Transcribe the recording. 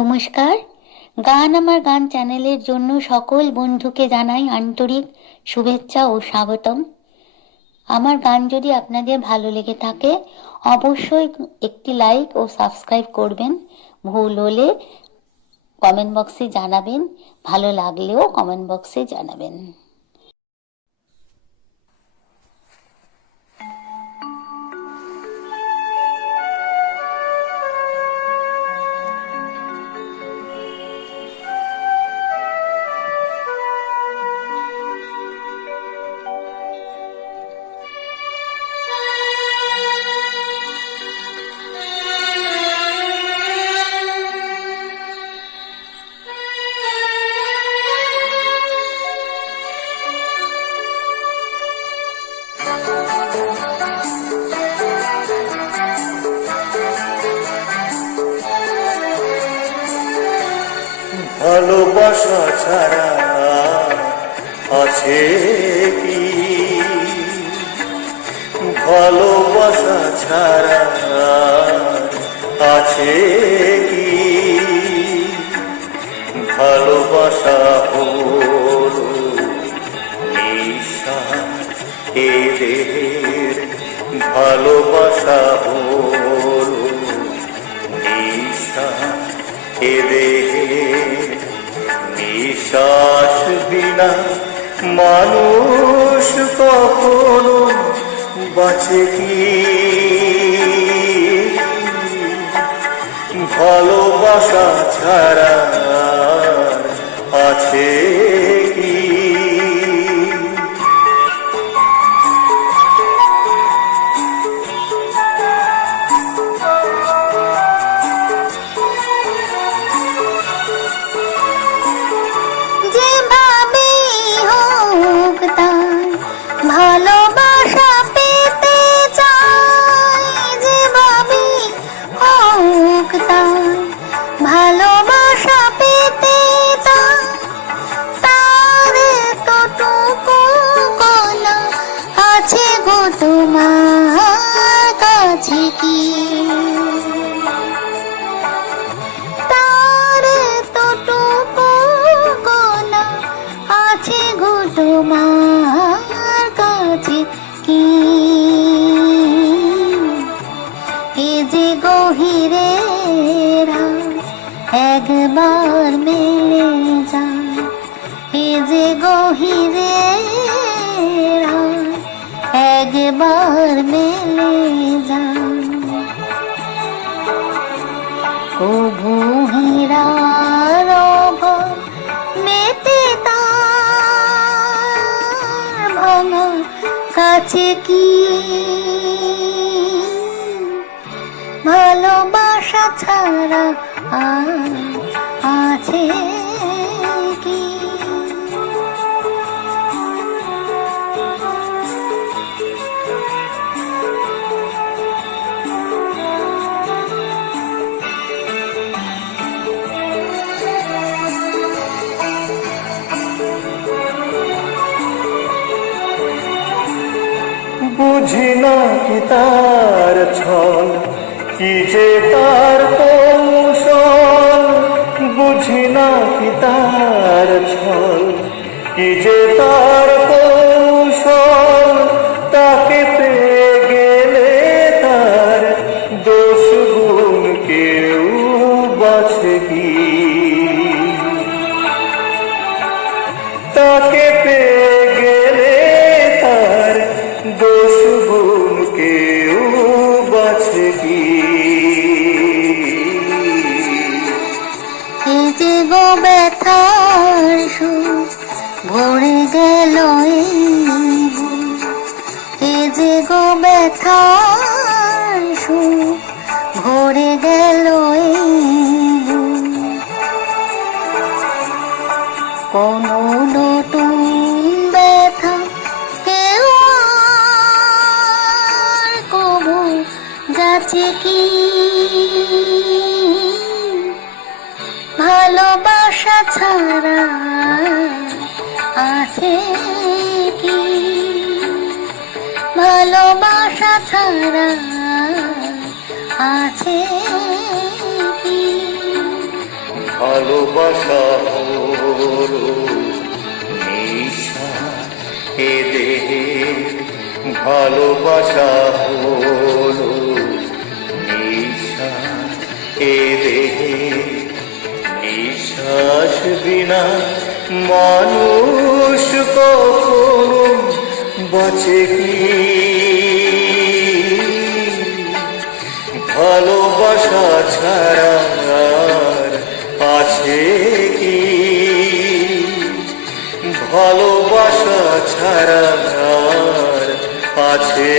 নমস্কার। গান আমার গান চ্যানেলের জন্য সকল বন্ধুকে জানাই আন্তরিক শুভেচ্ছা ও স্বাগতম। আমার গান যদি আপনাদের ভালো লেগে থাকে অবশ্যই একটি লাইক ও সাবস্ক্রাইব করবেন। ভুল হলে কমেন্ট বক্সে জানাবেন, ভালো লাগলেও কমেন্ট বক্সে জানাবেন। ভালোবাসা ছাড়া আছে কি? ভালোবাসা ছাড়া আছে কি? ভালোবাসা হলো নিঃশ্বাস এ দেহের, ভালোবাসা হলো নিঃশ্বাস এ দেহের। নিঃশ্বাস বিনা মানুষ কখনো বাঁচে কি? ভালোবাসা ছাড়া আছে কি? যেভাবে হোক তার ভালোবাসা পেতে চাই, যেভাবে হোক তার ভালোবাসা পেতে চাই। তার এতটুকু গলা আছে গো তোমার কাছে কি? তার এতটুকু গলা আছে গো তোমার কাছে কি? এ যে গহিরে একবার মিলে যায়, এ যে গহিরে একবার মিলে যায়। কভু হীরার অভাব মেটে তার ভাঙা কাছে কি? ভালোবাসা ছাড়া আছে কি? বুঝি না কি তার ছল, কি যে তার কৌশল। বুঝি না কি তার ছল, কি যে তার কৌশল। তাকে পেয়ে গেলে তার দোষ গুণ কেউ বাছে কি? তাকে পেয়ে গেলে তার দোষ গুণ কেউ বাছে কি? এই যে গো ব্যথার সুর ভরে গেল এই যে গো ব্যথার সুর ভরে গেল কোন নতুন ব্যথা কেউ আর কবু যাচ্ছে কি? ভালোবাসা ছাড়া আছে কি? ভালোবাসা ছাড়া আছে কি? ভালোবাসা হলো নিশা এ দেহের, ভালোবাসা হলো নিশা এ দেহের। নিঃশ্বাস বিনা মানুষ কখনো বাঁচে কি? ভালোবাসা ছাড়া আর আছে কি? ভালোবাসা ছাড়া আর আছে